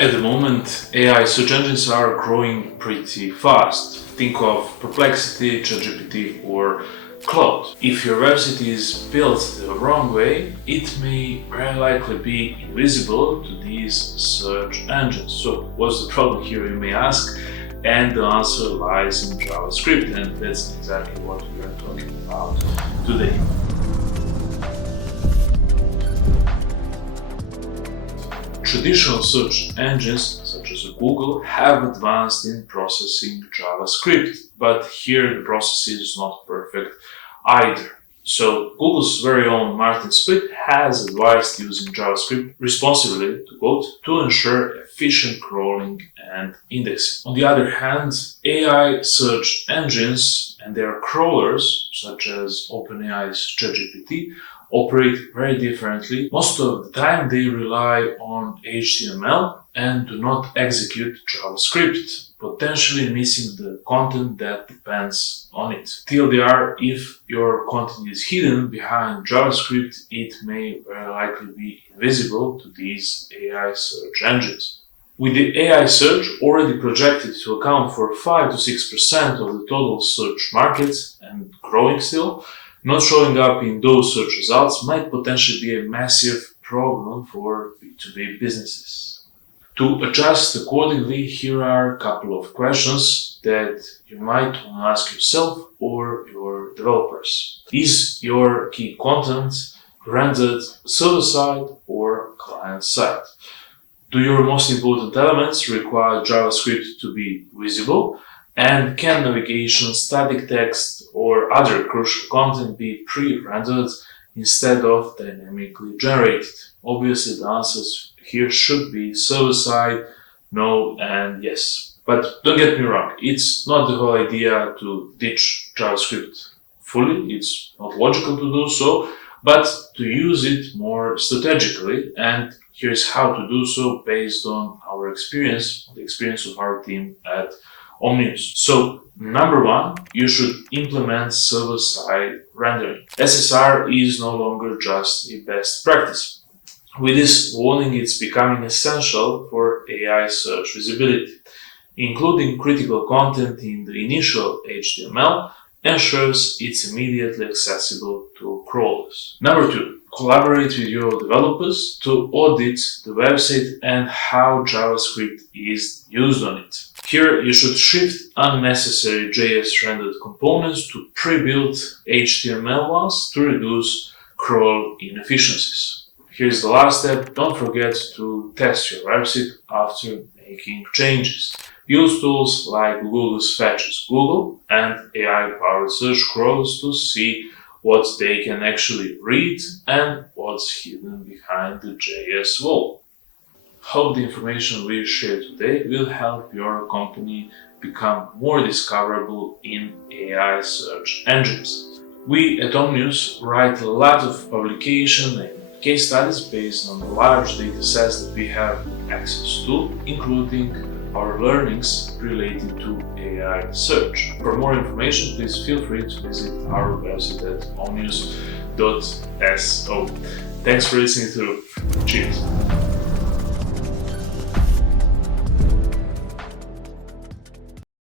At the moment, AI search engines are growing pretty fast. Think of Perplexity, ChatGPT or Claude. If your website is built the wrong way, it may very likely be invisible to these search engines. So what's the problem here, you may ask? And the answer lies in JavaScript, and that's exactly what we are talking about today. Traditional search engines, such as Google, have advanced in processing JavaScript, but here the process is not perfect either. So Google's very own Martin Spitt has advised using JavaScript responsibly, to quote, to ensure efficient crawling and indexing. On the other hand, AI search engines and their crawlers, such as OpenAI's ChatGPT, operate very differently. Most of the time they rely on HTML and do not execute JavaScript, potentially missing the content that depends on it. TLDR, if your content is hidden behind JavaScript, it may very likely be invisible to these AI search engines. With the AI search already projected to account for 5 to 6% of the total search market and growing still, not showing up in those search results might potentially be a massive problem for B2B businesses. To adjust accordingly, here are a couple of questions that you might want to ask yourself or your developers. Is your key content rendered server-side or client-side? Do your most important elements require JavaScript to be visible? And can navigation, static text, or other crucial content be pre-rendered instead of dynamically generated? Obviously, the answers here should be server-side, no, and yes. But don't get me wrong, it's not the whole idea to ditch JavaScript fully. It's not logical to do so, but to use it more strategically. And here's how to do so based on our experience, the experience of our team at Omnius. So, number one, you should implement server-side rendering. SSR is no longer just a best practice. With this warning, it's becoming essential for AI search visibility. Including critical content in the initial HTML ensures it's immediately accessible to crawlers. Number two, collaborate with your developers to audit the website and how JavaScript is used on it. Here, you should shift unnecessary JS rendered components to pre-built HTML ones to reduce crawl inefficiencies. Here's the last step. Don't forget to test your website after making changes. Use tools like Google's Fetches Google and AI-powered search crawlers to see what they can actually read and what's hidden behind the JS wall. Hope the information we shared today will help your company become more discoverable in AI search engines. We at Omnius write a lot of publication and case studies based on the large data sets that we have access to, including our learnings related to AI search. For more information, please feel free to visit our website at omnius.so. Thanks for listening to. Cheers!